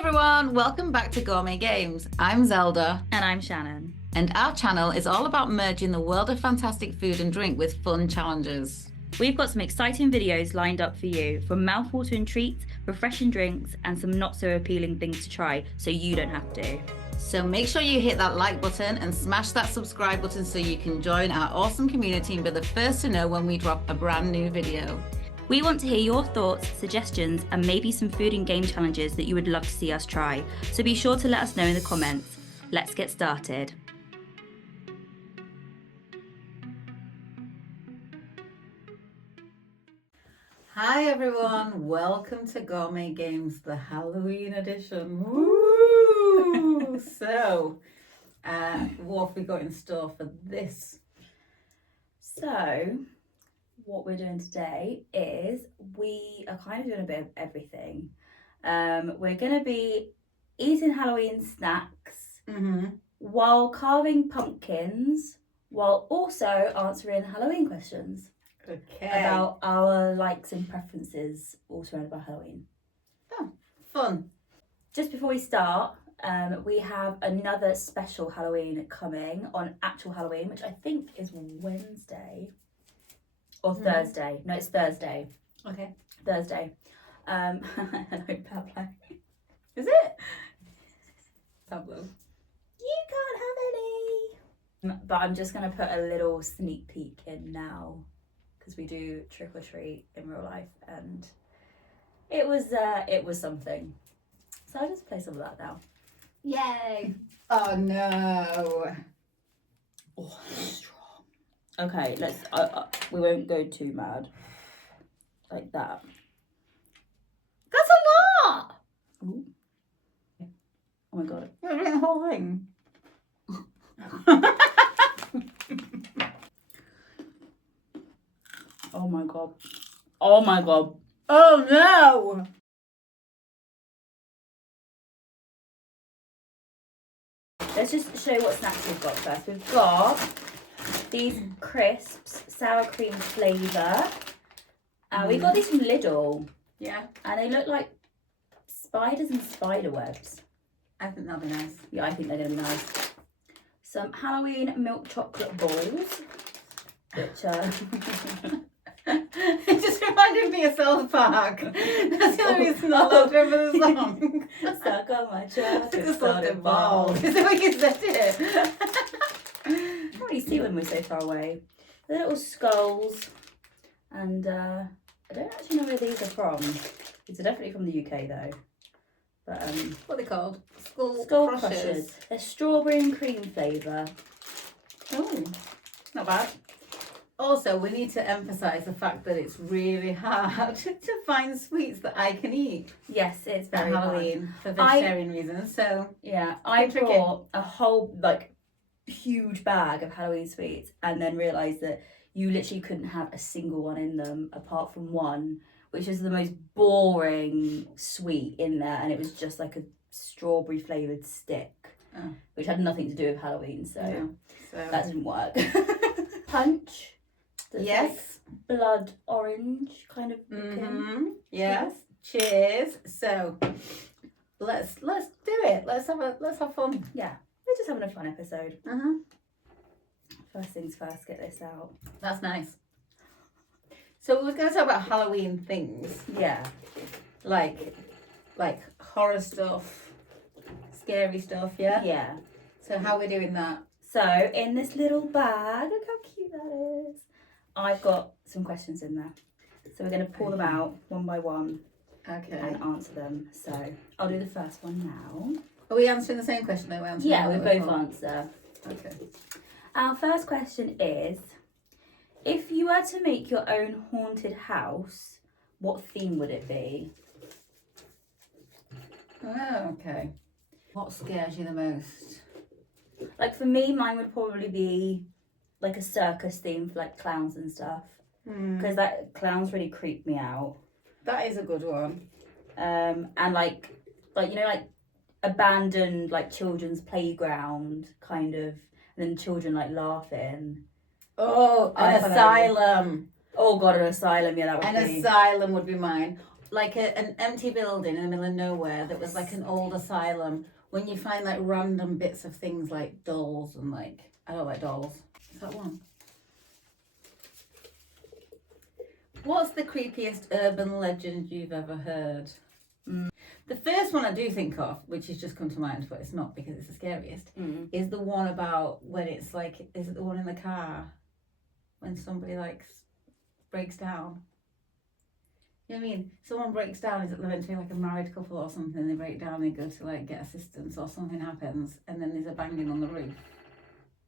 everyone, welcome back to Gourmet Games. I'm Zelda. And I'm Shannon. And our channel is all about merging the world of fantastic food and drink with fun challenges. We've got some exciting videos lined up for you, from mouth-watering treats, refreshing drinks, and some not so appealing things to try, so you don't have to. So make sure you hit that like button and smash that subscribe button so you can join our awesome community and be the first to know when we drop a brand new video. We want to hear your thoughts, suggestions, and maybe some food and game challenges that you would love to see us try. So be sure to let us know in the comments. Let's get started. Hi everyone, welcome to Gourmet Games, the Halloween edition. Woo! So, what have we got in store for this? So, what we're doing today is we are kind of doing a bit of everything. We're going to be eating Halloween snacks while carving pumpkins, while also answering Halloween questions. Okay. About our likes and preferences all surrounded by Halloween. Oh, fun. Just before we start, we have another special Halloween coming on actual Halloween, which I think is Wednesday or Thursday. No, it's Thursday. Okay. Thursday. Hello, Pablo. Is it? Pablo. You can't have any. But I'm just going to put a little sneak peek in now, because we do trick or treat in real life, and it was something. So I'll just play some of that now. Yay! Oh no! Oh, that's strong. Okay, let's. We won't go too mad like that. That's a lot. Ooh. Oh my god! You're doing the whole thing. Oh my god! Oh my god! Oh no! Let's just show you what snacks we've got first. We've got these crisps, sour cream flavour. We got these from Lidl. Yeah. And they look like spiders and spider webs. I think that'll be nice. Yeah, I think they're going to be nice. Some Halloween milk chocolate balls, which It just reminded me of South Park. That's the only reason I loved remember the song. Stuck on my chest. It's salted ball. Is that what you said it? I can't really see when we're so far away. The little skulls. And I don't actually know where these are from. These are definitely from the UK though. But what are they called? Skull crushers. They're strawberry and cream flavour. Oh, not bad. Also, we need to emphasise the fact that it's really hard to find sweets that I can eat. Yes, it's very at Halloween for vegetarian reasons. So yeah, I brought a whole huge bag of Halloween sweets, and then realised that you literally couldn't have a single one in them apart from one, which is the most boring sweet in there, and it was just like a strawberry flavoured stick, which had nothing to do with Halloween, so that didn't work. Punch. Yes. Like blood orange kind of looking. Yes. Cheers. So let's do it. Let's have fun. Yeah. We're just having a fun episode. First things first, get this out. That's nice. So we're going to talk about Halloween things. Yeah. Like horror stuff, scary stuff, yeah? Yeah. So how are we doing that? So in this little bag, look how cute that is. I've got some questions in there. So we're going to pull them out one by one. Okay. And answer them. So I'll do the first one now. Are we answering the same question? Yeah, we both answer. Okay. Our first question is, if you were to make your own haunted house, what theme would it be? Oh, okay. What scares you the most? Like for me, mine would probably be like a circus theme for like clowns and stuff. Because that clowns really creep me out. That is a good one. And like you know, like abandoned like children's playground kind of, and then children like laughing. Oh, an asylum. Oh god, an asylum. Yeah, that would be. An asylum would be mine. like an empty building in the middle of nowhere that was like an old asylum. When you find like random bits of things like dolls and like, I don't like dolls. Is that one? What's the creepiest urban legend you've ever heard? The first one I do think of, which has just come to mind, but it's not because it's the scariest, is the one about when it's like, is it the one in the car? When somebody like breaks down. You know what I mean? Someone breaks down, is it meant to be like a married couple or something? They break down, they go to like get assistance or something happens, and then there's a banging on the roof.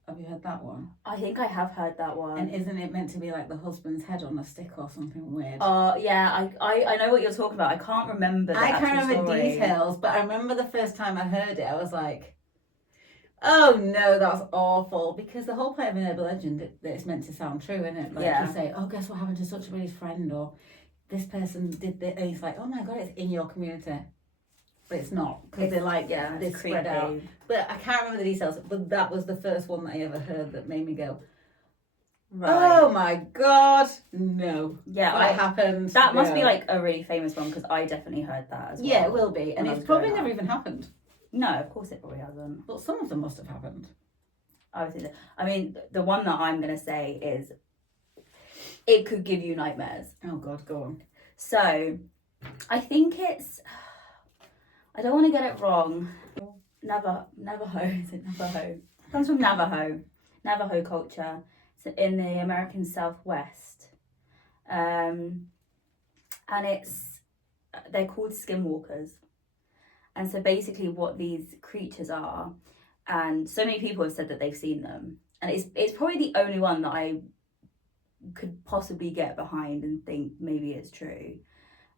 Have you heard that one? I think I have heard that one. And isn't it meant to be like the husband's head on a stick or something weird? Yeah, I know what you're talking about. I can't remember the I can't remember story. details, but I remember the first time I heard it, I was like, oh no, that's awful. Because the whole point of an urban legend, that it's meant to sound true, isn't it? Like you say, oh, guess what happened to such a really friend, or this person did this, and it's like, oh my god, it's in your community. But it's not, because they're like, they're spread out. But I can't remember the details, but that was the first one that I ever heard that made me go, oh my god, no. Yeah, what happened? That must be like a really famous one, because I definitely heard that as well. Yeah, it will be. And it's probably never even happened. No, of course it probably hasn't. But some of them must have happened. I mean, the one that I'm going to say is, it could give you nightmares. Oh god, go on. So, I think it's, I don't want to get it wrong. Navajo, is it Navajo? It comes from Navajo culture. It's in the American Southwest. And they're called skinwalkers. And so basically what these creatures are, and so many people have said that they've seen them. And it's probably the only one that I could possibly get behind and think maybe it's true.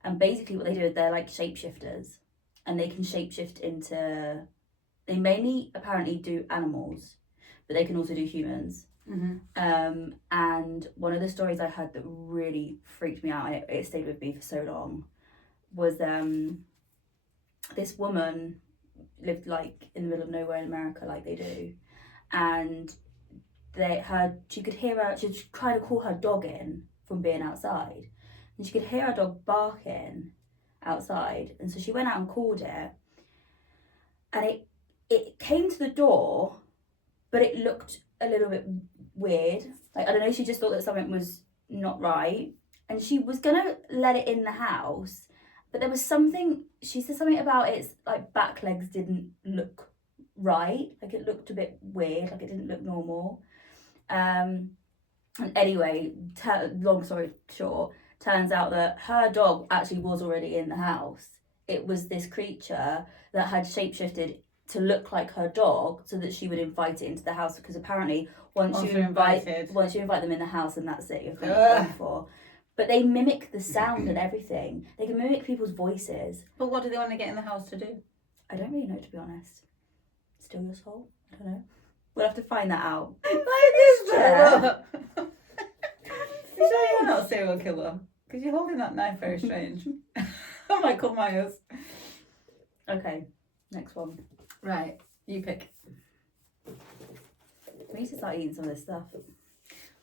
And basically what they do is they're like shapeshifters. And they can shapeshift into, they mainly apparently do animals, but they can also do humans. Mm-hmm. And one of the stories I heard that really freaked me out, and it stayed with me for so long, was this woman lived like in the middle of nowhere in America, like they do, and she could hear her, she'd try to call her dog in from being outside, and she could hear her dog barking outside, and so she went out and called it, and it came to the door, but it looked a little bit weird. Like, I don't know, she just thought that something was not right, and she was gonna let it in the house, but there was something, she said something about its like back legs didn't look right, like it looked a bit weird, like it didn't look normal. And anyway, long story short, turns out that her dog actually was already in the house. It was this creature that had shapeshifted to look like her dog so that she would invite it into the house, because apparently once you invite them in the house, and that's it, you're kind of done for. But they mimic the sound and everything. They can mimic people's voices. But what do they want to get in the house to do? I don't really know, to be honest. Steal your soul? I don't know. We'll have to find that out. Like this, you sure you're not a serial killer? Because you're holding that knife very strange. Oh, Michael Myers. Okay, next one. Right, you pick. We need to start eating some of this stuff.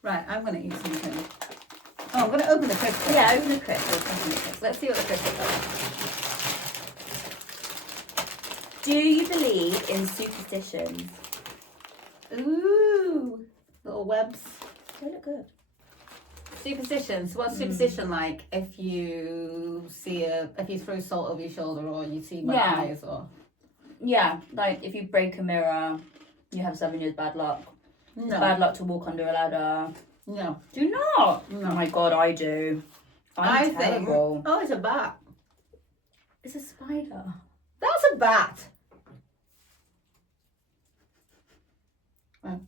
Right, I'm going to eat something. Oh, I'm going to open the crisp. Yeah, open the crisp. Let's see what the crisp is. Do you believe in superstitions? Ooh, little webs. They look good. Superstitions. What's superstition like? If you throw salt over your shoulder, or you see magpies, or like if you break a mirror, you have 7 years bad luck. No. It's bad luck to walk under a ladder. No. Do you not? No. Oh my god, I do. I'm terrible. Think. Oh, it's a bat. It's a spider. That's a bat. Oh. Are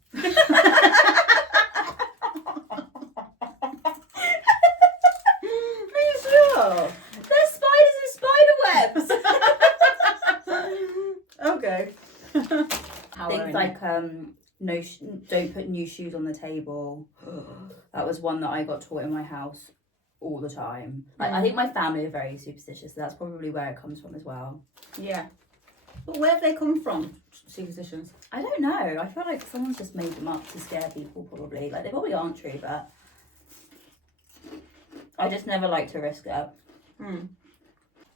you sure? There's spiders and spider webs. Okay. Things like don't put new shoes on the table. That was one that I got taught in my house all the time. I think my family are very superstitious, so that's probably where it comes from as well. Yeah. But where have they come from, superstitions? I don't know. I feel like someone's just made them up to scare people, probably. Like, they probably aren't true, but I just never like to risk it.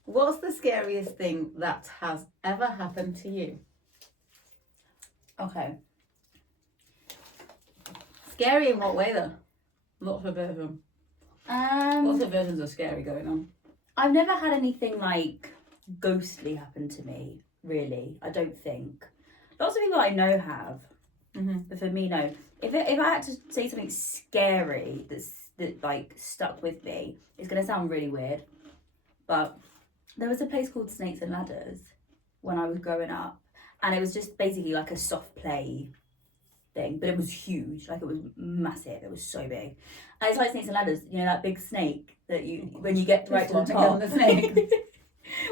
What's the scariest thing that has ever happened to you? Okay. Scary in what way though? Lots of versions. Lots of versions of scary going on. I've never had anything like ghostly happen to me, really. I don't think. Lots of people I know have, but for me, no. If I had to say something scary that like stuck with me, it's gonna sound really weird, but there was a place called Snakes and Ladders when I was growing up, and it was just basically like a soft play thing, but it was huge, like it was massive, it was so big. And it's like Snakes and Ladders, you know, that big snake that you, when you get right to the top, the snake.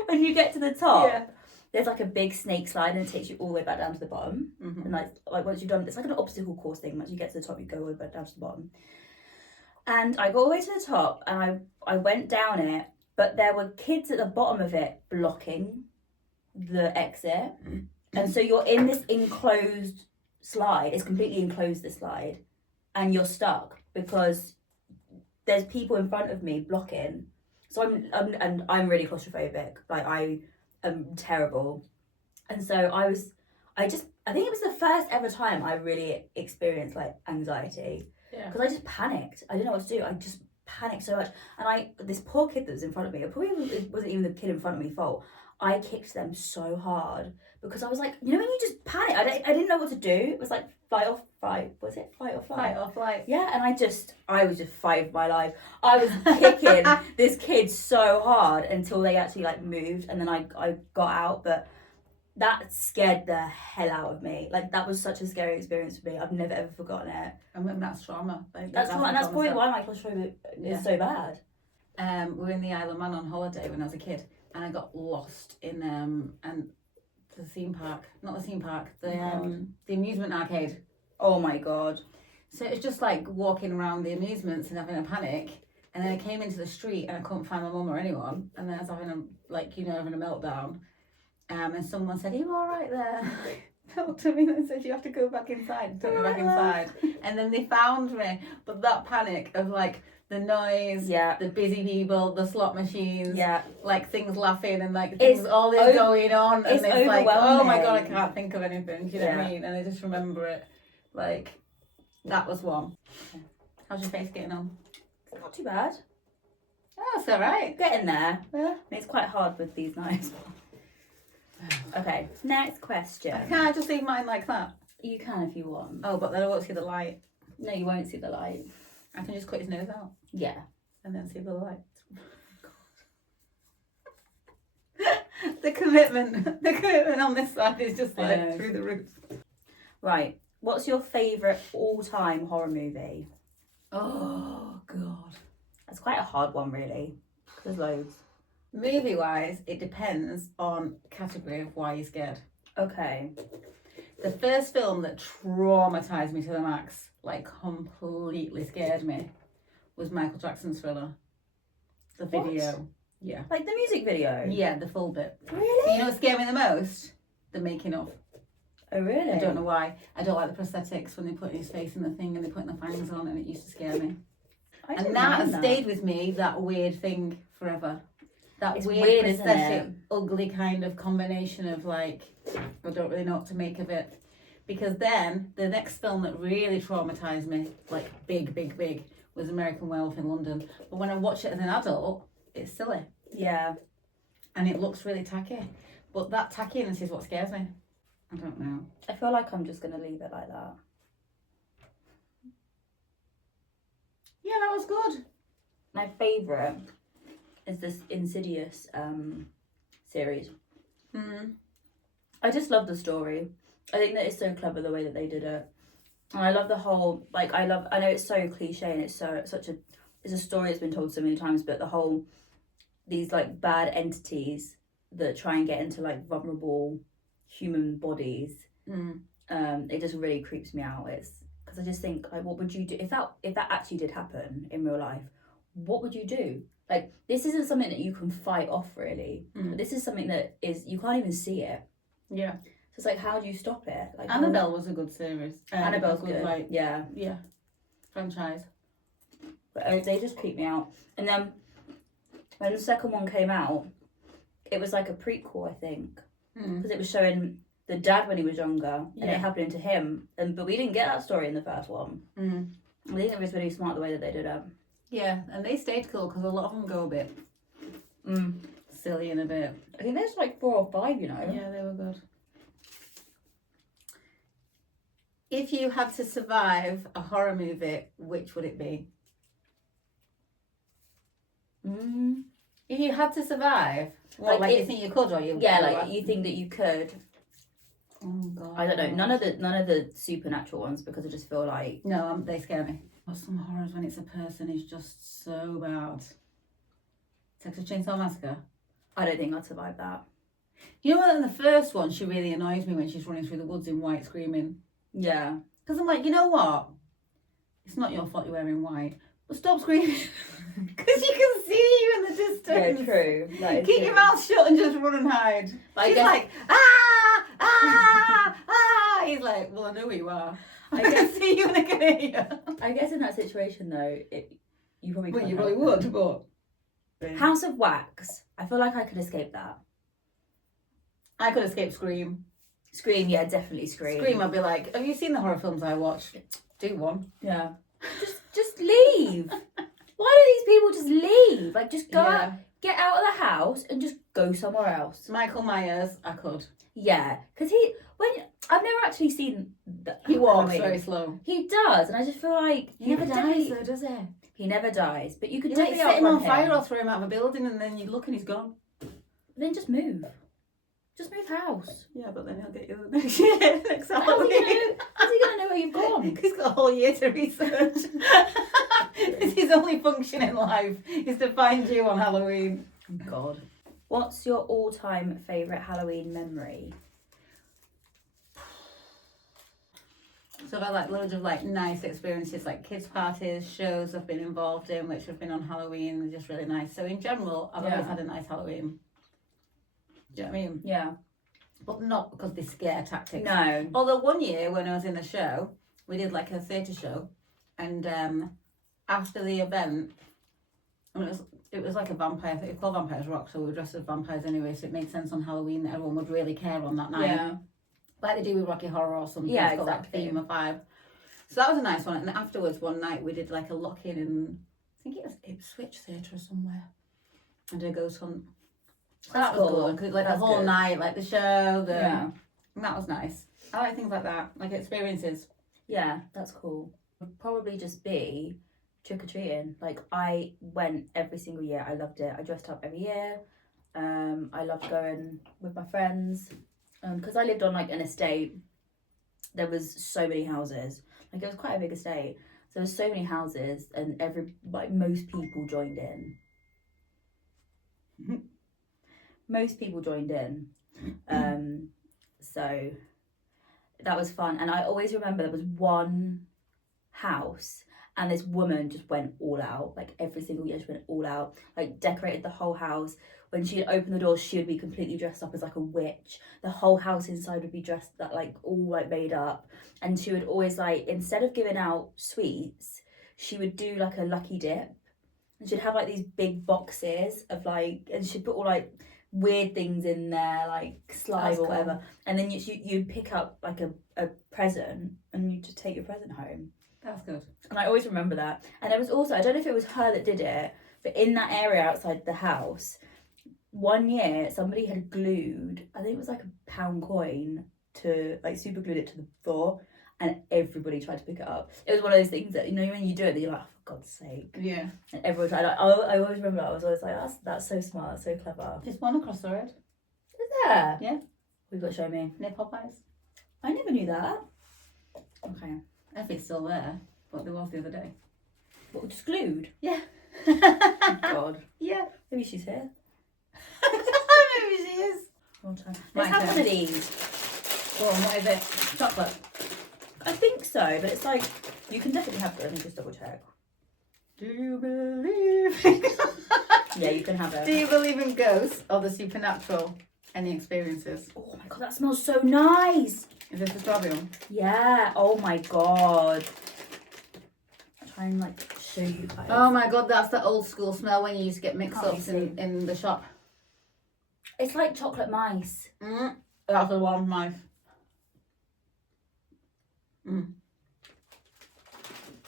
when you get to the top, Yeah. there's like a big snake slide and it takes you all the way back down to the bottom. And like once you've done, it's like an obstacle course thing. Once you get to the top, you go all the way back down to the bottom. And I got all the way to the top and I went down it, but there were kids at the bottom of it blocking the exit. And so you're in this enclosed slide. It's completely enclosed, the slide, and you're stuck because there's people in front of me blocking. So I'm really claustrophobic. Like I am terrible. And so I think it was the first ever time I really experienced like anxiety. Yeah. Because I just panicked. I didn't know what to do. I just panicked so much. And this poor kid that was in front of me, it wasn't even the kid in front of me's fault. I kicked them so hard because I was like, you know, when you just panic, I didn't know what to do. It was like fight or flight. Was it fight or flight? Fight or flight. Yeah, and I was just fighting for my life. I was kicking this kid so hard until they actually like moved, and then I got out. But that scared the hell out of me. Like that was such a scary experience for me. I've never ever forgotten it. I mean, that's trauma. Like, That's trauma, and that's probably why my claustrophobia is so bad. We were in the Isle of Man on holiday when I was a kid, and I got lost in and the theme park, not the theme park, the amusement arcade. Oh my god. So it was just like walking around the amusements and having a panic, and then I came into the street and I couldn't find my mum or anyone, and then I was having having a meltdown, and someone said, "Are you all right there?" Talked to me and said, "You have to go back inside." Took me back inside, and then they found me. But that panic of like the noise, the busy people, the slot machines, like things laughing and like things all this going on, and it's like, oh my god, I can't think of anything. Do you know what I mean? And I just remember it. Like that was one. How's your face getting on? Not too bad. Oh, it's all right. Getting there. Yeah. It's quite hard with these knives. Okay, next question. Can I just leave mine like that? You can if you want. Oh, but then I won't see the light. No, you won't see the light. I can just cut his nose out. Yeah. And then see the light. The commitment on this side is just like through the roof. Right. What's your favourite all-time horror movie? Oh, God. That's quite a hard one, really. There's loads. Movie-wise, it depends on category of why you're scared. Okay. The first film that traumatised me to the max, like completely scared me, was Michael Jackson's Thriller. The video. What? Yeah. Like the music video? Yeah, the full bit. Really? You know what scared me the most? The making of. Oh, really? I don't know why. I don't like the prosthetics when they put his face in the thing and they put the fangs on, and it used to scare me. And that has stayed with me, that weird thing, forever. It's weird prosthetic, ugly kind of combination of like, I don't really know what to make of it. Because then, the next film that really traumatised me, like big, was American Werewolf in London. But when I watch it as an adult, it's silly. Yeah. And it looks really tacky. But that tackiness is what scares me. I don't know. I feel like I'm just going to leave it like that. Yeah, that was good. My favourite is this Insidious series. I just love the story. I think that it's so clever the way that they did it. And I love the whole, like, I know it's so cliche and it's a story that's been told so many times, but these like bad entities that try and get into like vulnerable human bodies, it just really creeps me out. It's because I just think, like, what would you do if that actually did happen in real life? What would you do? Like, this isn't something that you can fight off, really. But this is something that you can't even see it. Yeah. So it's like, how do you stop it? Like, Annabelle was a good series. Annabelle's good. Like, yeah. Franchise. But they just creep me out. And then when the second one came out, it was like a prequel, I think, Mm. because it was showing the dad when he was younger, and Yeah. it happening to him. But we didn't get that story in the first one. Mm. I think it was really smart the way that they did it. Yeah, and they stayed cool because a lot of them go a bit silly and a bit. I think there's like 4 or 5, you know. Yeah, they were good. If you had to survive a horror movie, which would it be? If you had to survive, what, like you think you could, or you? Yeah, like you think that you could. Oh God. I don't know. None of the supernatural ones, because I just feel like No, they scare me. But some horrors when it's a person is just so bad. Texas Chainsaw Massacre. I don't think I'd survive that. You know what? In the first one, she really annoys me when she's running through the woods in white, screaming. Yeah. Because I'm like, you know what? It's not your fault you're wearing white, but stop screaming. Because you can see you in the distance. Yeah, true. Keep your mouth shut and just run and hide. She's like, ah. He's like, well, I know who you are. I can see you and I can hear you. I guess in that situation though, you probably Well, can't you help probably would, it. but House of Wax. I feel like I could escape that. I could escape Scream. Scream, yeah, definitely Scream. Scream, I'd be like, have you seen the horror films I watch? Do one. Yeah. Just leave. Why do these people just leave? Like, just go out, get out of the house and just go somewhere else. Michael Myers, I could. Yeah, because I've never actually seen that. He walks very slow. He does, and I just feel like He never dies though, does he? He never dies, but you could You might definitely set him on outrun fire or throw him out of a building and then you look and he's gone. Then just move. Just move house. Yeah, but then he'll get you the next year, next How's Halloween. how's he gonna know where you've gone? He's got a whole year to research. It's his only function in life is to find you on Halloween. God. What's your all-time favourite Halloween memory? So I've like loads of like nice experiences, like kids' parties, shows I've been involved in, which have been on Halloween, they're just really nice. So in general, I've always had a nice Halloween. Do you know what I mean? Yeah. But not because they scare tactics. No. Although one year when I was in the show, we did like a theatre show, and after the event, I mean, it was like a vampire. It's called Vampires Rock, so we were dressed as vampires anyway, so it made sense on Halloween that everyone would really care on that night. Yeah. Like they do with Rocky Horror or something. Yeah, it's got exactly. that theme of vibe. So that was a nice one. And afterwards, one night we did like a lock-in in, I think it was Ipswich Theatre or somewhere. And did a ghost hunt. So that was cool. good. 'Cause, like That's the whole good. night, like the show, Yeah. and that was nice. I like things like that, like experiences. Yeah, that's cool. Would probably just be trick-or-treating. Like, I went every single year. I loved it. I dressed up every year. I loved going with my friends. Because I lived on like an estate, there was so many houses. Like, it was quite a big estate. So there was so many houses, and most people joined in. Most people joined in. So that was fun. And I always remember there was one house and this woman just went all out. Like, every single year she went all out. Like, decorated the whole house. When she'd open the door, she would be completely dressed up as like a witch. The whole house inside would be dressed that like all like made up. And she would always like, instead of giving out sweets, she would do like a lucky dip. And she'd have like these big boxes of like, and she'd put all like weird things in there, like slime That's or whatever. cool. And then you'd pick up like a present and you just take your present home. That's good. And I always remember that. And there was also, I don't know if it was her that did it, but in that area outside the house, one year somebody had glued, I think it was like a £1 coin to, like, super glued it to the floor, and everybody tried to pick it up. It was one of those things that, you know, when you do it, that you're like, oh, for God's sake. Yeah. And everyone tried. I always remember that. I was always like, that's so smart, that's so clever. Just one across the road. Is there? Yeah. We've got to show me. Near Popeyes. I never knew that. Okay. Effie's still there, but there was the other day. What, just glued? Yeah. Oh, God. Yeah. Maybe she's here. Maybe she is. One time. My Let's have turn. one of these. Go on, what is it? Chocolate. I think so, but it's like, you can definitely have it. Let me just double check. Do you believe? Yeah, you can have it. Do you believe in ghosts or the supernatural? Any experiences? Oh my God, that smells so nice. Is this the strawberry one? Yeah. Oh my God. I'll try and like show you guys. Oh my God, that's the old school smell when you used to get Can't mix-ups you see? in the shop. It's like chocolate mice. That's the one, mice.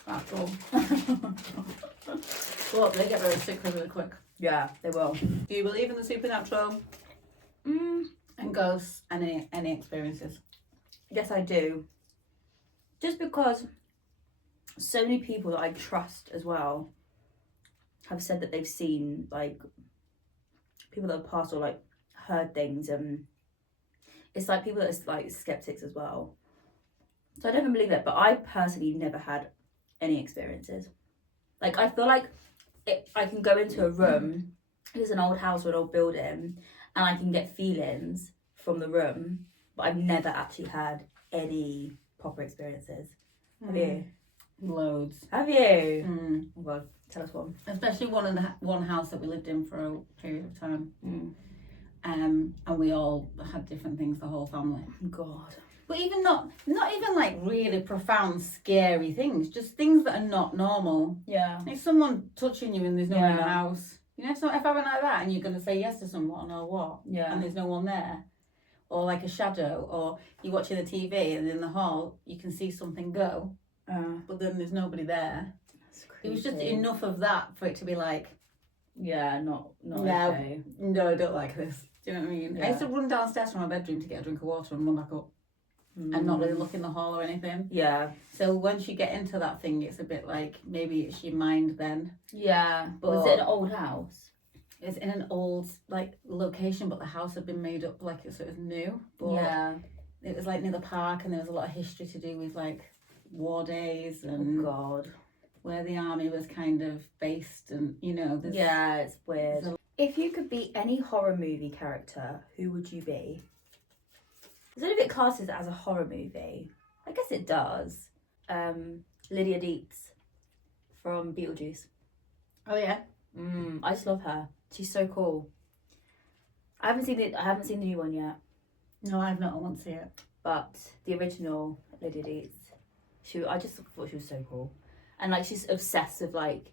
That's all. Well, they get very sick really quick. Yeah, they will. Do you believe in the supernatural and ghosts and any experiences? Yes, I do. Just because so many people that I trust as well have said that they've seen, like, people that have passed or, like, heard things, and it's like people that are, like, skeptics as well. So I don't even believe it, but I personally never had any experiences. Like, I feel like I can go into a room, it's an old house or an old building, and I can get feelings from the room, but I've never actually had any proper experiences. Have you? Loads. Have you? Oh God, tell us one. Especially one house that we lived in for a period of time. And we all had different things, the whole family. God. But even not even like really profound, scary things, just things that are not normal. Yeah. Like someone touching you and there's no one in the house. You know, so if I went like that and you're going to say yes to someone or what, and there's no one there, or like a shadow, or you're watching the TV and in the hall you can see something go, but then there's nobody there. That's crazy. It was just enough of that for it to be like, not no, okay. No, I don't like this. Do you know what I mean? Yeah. I used to run downstairs from my bedroom to get a drink of water and run back up. And not really look in the hall or anything. Yeah. So once you get into that thing, it's a bit like maybe it's your mind then. Yeah. But was it an old house? It's in an old like location, but the house had been made up like so it was new. But yeah. It was like near the park, and there was a lot of history to do with like war days and where the army was kind of based, and you know. Yeah, it's weird. If you could be any horror movie character, who would you be? I don't know if it classes as a horror movie. I guess it does. Lydia Deetz from Beetlejuice. Oh yeah. I just love her. She's so cool. I haven't seen the new one yet. No, I've not. I want to see it. But the original Lydia Deetz, I just thought she was so cool. And like she's obsessed with like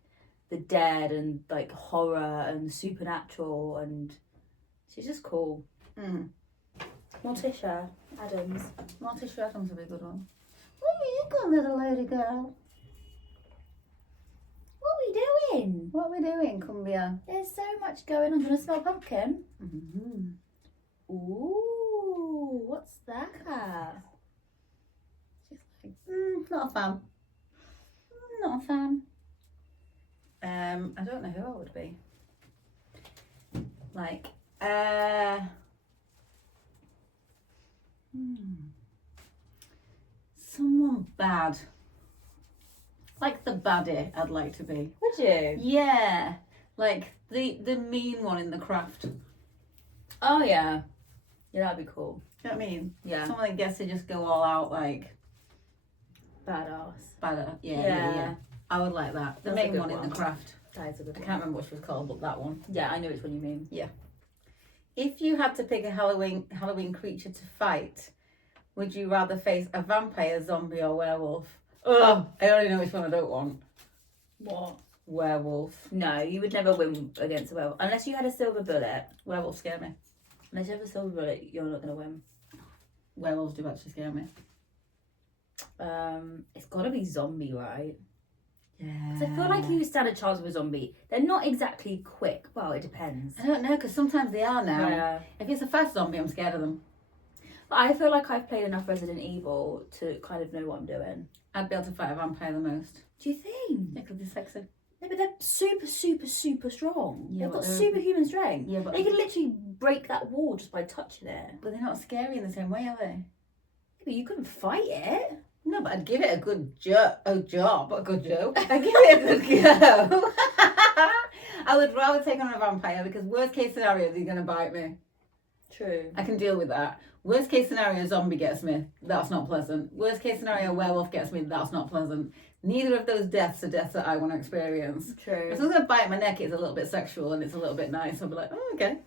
the dead and like horror and supernatural, and she's just cool. Morticia Adams. Morticia Adams would be a good one. Where are you going, little lady girl? What are we doing? What are we doing, Cumbia? There's so much going on. Do you want to smell pumpkin? Ooh, what's that? She's like, not a fan. Not a fan. I don't know who I would be. Like, someone bad. Like the baddie I'd like to be. Would you? Yeah. Like the mean one in The Craft. Oh yeah. Yeah, that'd be cool. You know what I mean? Yeah. Someone that gets to just go all out like badass. Badass. Yeah. I would like that. The That's main one in The Craft. That is a good I one. can't remember what she was called, but that one. Yeah, I know which one you mean. Yeah. If you had to pick a Halloween creature to fight, would you rather face a vampire, zombie, or werewolf? Oh, I already know which one I don't want. What? Werewolf. No, you would never win against a werewolf. Unless you had a silver bullet. Werewolves scare me. Unless you have a silver bullet, you're not going to win. Werewolves do actually scare me. It's got to be zombie, right? Yeah. Because I feel like you stand a chance with a zombie. They're not exactly quick. Well, it depends. I don't know, because sometimes they are now. Yeah. If it's a fast zombie, I'm scared of them. But I feel like I've played enough Resident Evil to kind of know what I'm doing. I'd be able to fight a vampire the most. Do you think? Yeah, because they're sexy. No, but they're super, super, super strong. Yeah, They've got but they're- superhuman strength. Yeah, but They can literally break that wall just by touching it. But they're not scary in the same way, are they? But you couldn't fight it. No, but I'd give it a good job. A good joke. I'd give it a good go. I would rather take on a vampire because worst case scenario, they're going to bite me. True. I can deal with that. Worst case scenario, zombie gets me. That's not pleasant. Worst case scenario, werewolf gets me. That's not pleasant. Neither of those deaths are deaths that I want to experience. True. If someone's going to bite my neck, it's a little bit sexual and it's a little bit nice. I'll be like, oh, okay.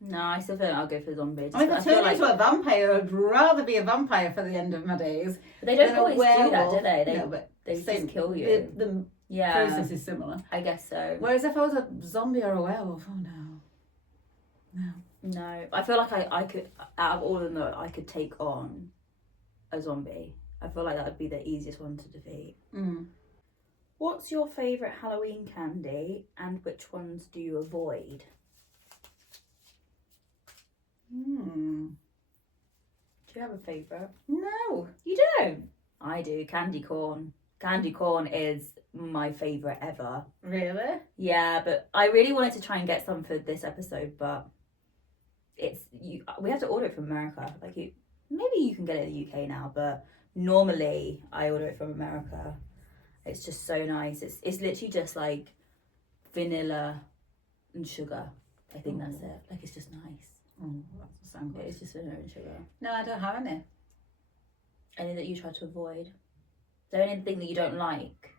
No, I still think I'll go for zombie. I mean, if I turn into a vampire, I'd rather be a vampire for the end of my days. But they don't than a always do that, werewolf. do they? No, but They same- just kill you. The Yeah. process is similar. I guess so. Whereas if I was a zombie or a werewolf, oh no. No, I feel like I could, out of all of them, I could take on a zombie. I feel like that would be the easiest one to defeat. What's your favourite Halloween candy and which ones do you avoid? Hmm. Do you have a favourite? No. You don't? I do. Candy corn. Candy corn is my favourite ever. Really? Yeah, but I really wanted to try and get some for this episode, but we have to order it from America. Like maybe you can get it in the UK now, but normally I order it from America. It's just so nice. It's literally just like vanilla and sugar. I think that's it. Like it's just nice. That sounds good. It's just vanilla and sugar. No, I don't have any. Any that you try to avoid? Is there anything that you don't like?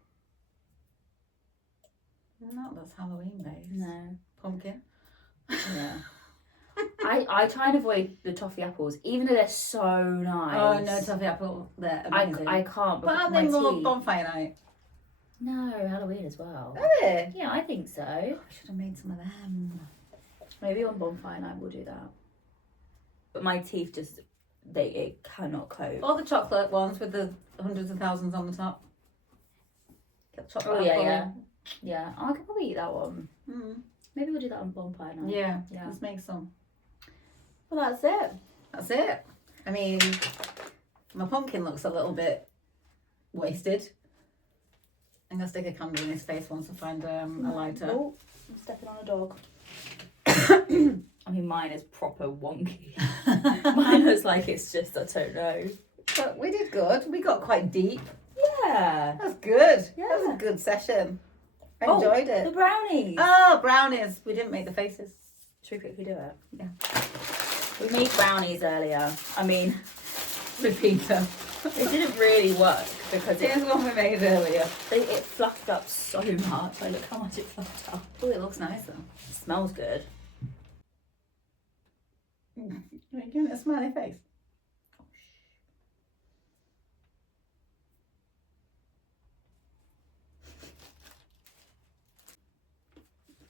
No, that's Halloween based. No. Pumpkin. Yeah. I try and avoid the toffee apples, even though they're so nice. Oh no, toffee apple. They're amazing. I can't. But aren't my they more teeth. bonfire night? No, Halloween as well. Are they? Yeah, I think so. I should have made some of them. Maybe on bonfire night we'll do that. But my teeth just it cannot cope. All the chocolate ones with the hundreds of thousands on the top. Get the chocolate Oh yeah, apple. yeah, yeah. Oh, I could probably eat that one. Mm. Maybe we'll do that on bonfire night. Yeah, Yeah. let's make some. Well, that's it. That's it. I mean, my pumpkin looks a little bit wasted. I'm gonna stick a candle in his face once I find a lighter. Oh, I'm stepping on a dog. I mean, mine is proper wonky. Mine is like it's just I don't know. But we did good. We got quite deep. Yeah. That's good. Yeah. That was a good session. I enjoyed The it. brownies. Oh, brownies. We didn't make the faces. Should we quickly do it? Yeah. We made brownies earlier. I mean, Repeat them. it didn't really work because Here's one we made earlier. it fluffed up so much. Like, look how much it fluffed up. Oh, it looks nice though. It smells good. Are you giving it a smiley face?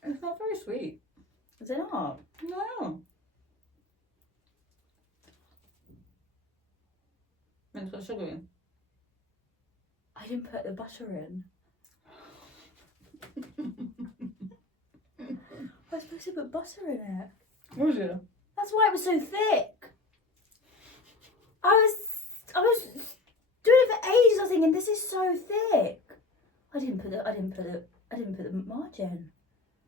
It's not very sweet. Is it not? No. It's got sugar in. I didn't put the butter in. I was supposed to put butter in it. Was it? That's why it was so thick. I was doing it for ages. I was thinking this is so thick. I didn't put the margin.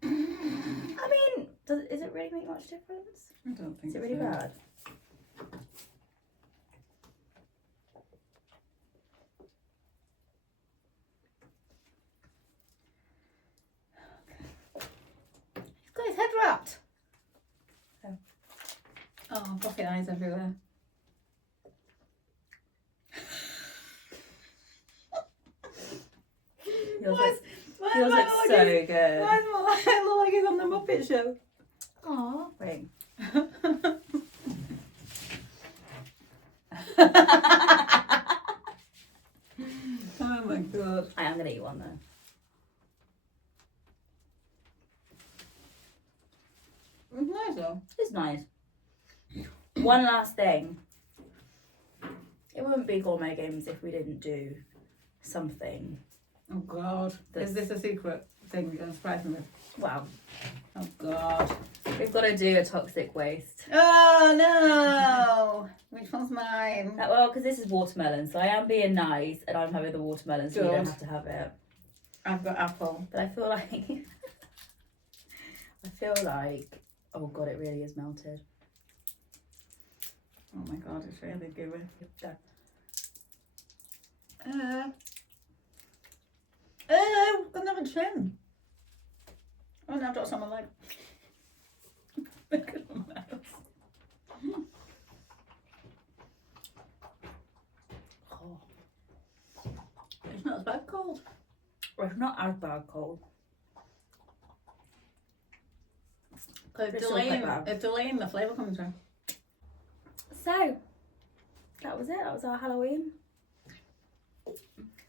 I mean, is it really make much difference? I don't think Is it really so. bad? He's got his head wrapped. Oh. Oh, puffy eyes everywhere. Yours Why looks, why yours am I looks so looking- good. Why does it look like he's on the Muppet Show? Aw, wait. Oh my god. I am gonna eat one though. It's nice though. It's nice. One last thing. It wouldn't be Gourmet Games if we didn't do something. Oh god. That's- Is this a secret thing you're going to surprise me with? Wow. Oh god. We've got to do a toxic waste. Oh no! Which one's mine? Well, because this is watermelon, so I am being nice and I'm having the watermelon, so you don't Good. have to have it. I've got apple. But I feel like, oh god, it really is melted. Oh my god, it's really gooey. There. Got another chin. Oh, now I've got some on my leg. Look at my nose. Oh, It's not as bad cold. well, it's not as bad cold. It's It's still quite delaying, bad. it's delaying the flavour coming through. So, that was it. That was our Halloween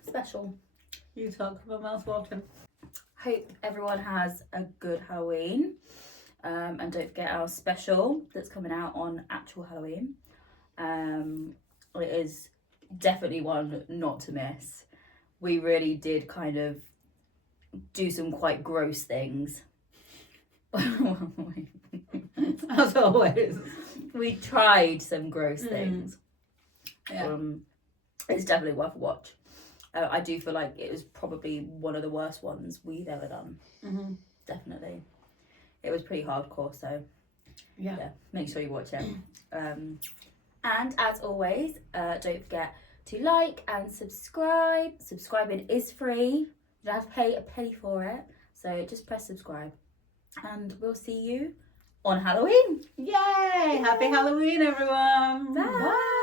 special. You talk about mouth watering. Hope everyone has a good Halloween. And don't forget our special that's coming out on actual Halloween. It is definitely one not to miss. We really did kind of do some quite gross things. As always. We tried some gross things. Yeah. It's definitely worth a watch. I do feel like it was probably one of the worst ones we've ever done. Mm-hmm. Definitely. It was pretty hardcore, so yeah, make sure you watch it. And as always, don't forget to like and subscribe. Subscribing is free. You don't have to pay a penny for it. So just press subscribe. And we'll see you on Halloween. Yay! Happy Halloween, everyone. Bye.